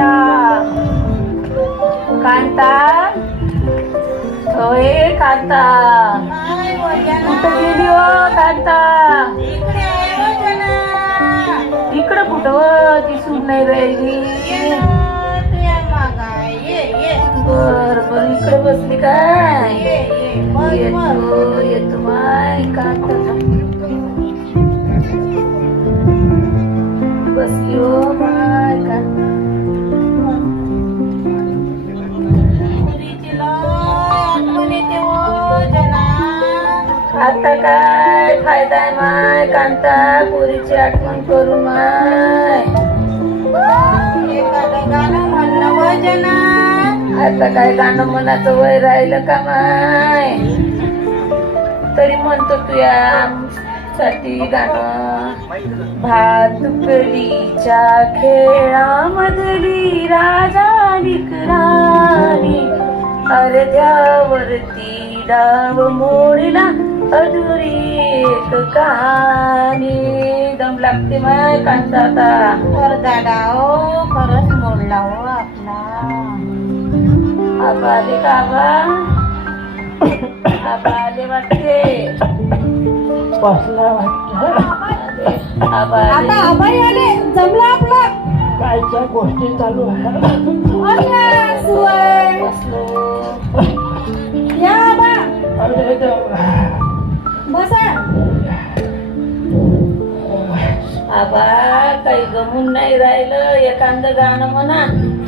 canta. Canta. Oye, canta. Un pequeño canta. Y creo que todo es आता काय फायदा आहे माय? कांता पोरीची आठवण करू माय. गाणं आता काय गाणं मनाचं वय राहिलं का माय? तरी म्हणतो तुया साठी गाणं. भात कढीच्या खेळामधली राजा निकराणी अर्ध्यावरती डाव मोडला अधुरी एक कहाणी दम लागते माय कांता आता दादा हो खरंच मोडला हो आपला. आबा आले का आबा आबा आले वाटते. बसला वाटतं. आबा आले. आता अभय आले. जमलं आपलं. कायच्या गोष्टी चालू आहे. बसलो. आबा काही गमून नाही राहिलं एखादं गाणं म्हणा.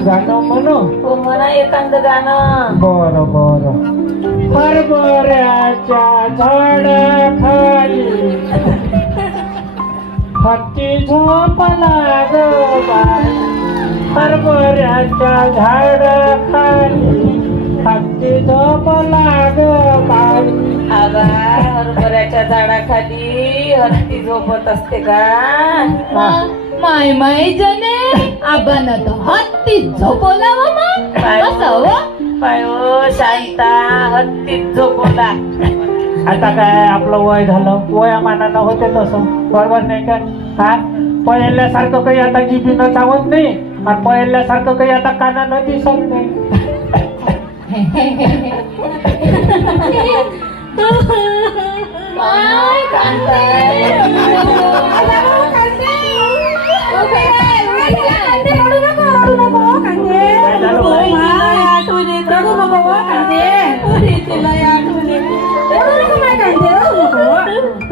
गाणं म्हणू? हो म्हणा एखादं गाणं. बर बर. हरभऱ्याच्या झाडाखाली हत्ती झोपला ग हरभऱ्याच्या झाडाखाली हत्ती झाडाखाली हत्ती झोपत असते का? माय माय जने आपण हत्ती झोपवला व मग काय कसं हो? पाय हो शांता हत्तीत झोपवला. आता काय आपलं वय झालं? वयामानानं होते तसं. बरोबर नाही का? हा? पहिल्यासारखं काही आता जिबीनं चावत नाही. आणि पहिल्यासारखं काही आता कानानं दिसत नाही. Terima kasih.